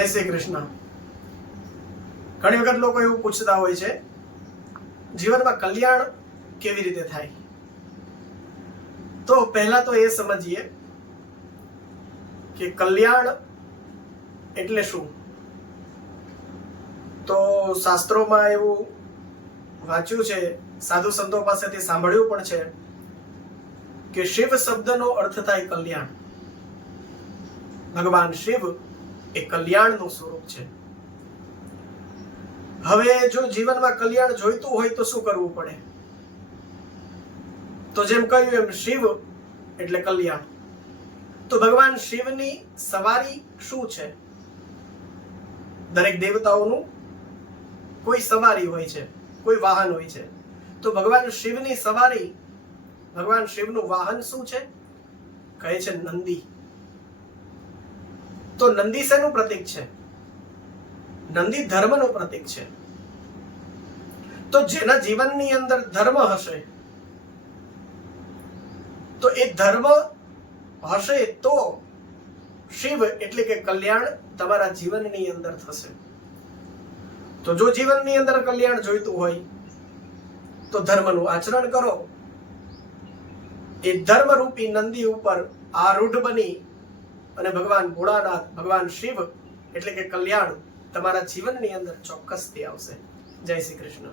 શ્રી કૃષ્ણ. ઘણી વખત લોકો એવું પૂછતા હોય છે, જીવનમાં કલ્યાણ કેવી રીતે થાય? તો પહેલા તો એ સમજીએ કે કલ્યાણ એટલે શું? તો શાસ્ત્રોમાં એવું વાંચ્યું છે, સાધુ સંતો પાસેથી સાંભળ્યું પણ છે કે શિવ શબ્દનો અર્થ થાય કલ્યાણ. ભગવાન શિવ એ કલ્યાણનું સ્વરૂપ છે. હવે જો જીવનમાં કલ્યાણ જોઈતું હોય તો શું કરવું પડે? તો જેમ કહ્યું એમ શિવ એટલે કલ્યાણ. તો ભગવાન શિવની સવારી શું છે? દરેક દેવતાઓનું કોઈ સવારી હોય છે, કોઈ વાહન હોય છે. તો ભગવાન શિવની સવારી, ભગવાન શિવનું વાહન શું છે? કહે છે નંદી. તો નંદી શેનું પ્રતીક છે? નંદી ધર્મનું પ્રતીક છે. તો જેના જીવનની અંદર ધર્મ હશે, તો એ ધર્મ હશે તો શિવ એટલે કે કલ્યાણ તમારા જીવનની અંદર થશે. તો જો જીવનની અંદર કલ્યાણ જોઈતું હોય, તો ધર્મનું આચરણ કરો. એ ધર્મરૂપી નંદી ઉપર આરૂઢ બની અને ભગવાન ભોળાનાથ, ભગવાન શિવ એટલે કે કલ્યાણ તમારા જીવનની અંદર ચોક્કસથી આવશે. જય શ્રી કૃષ્ણ.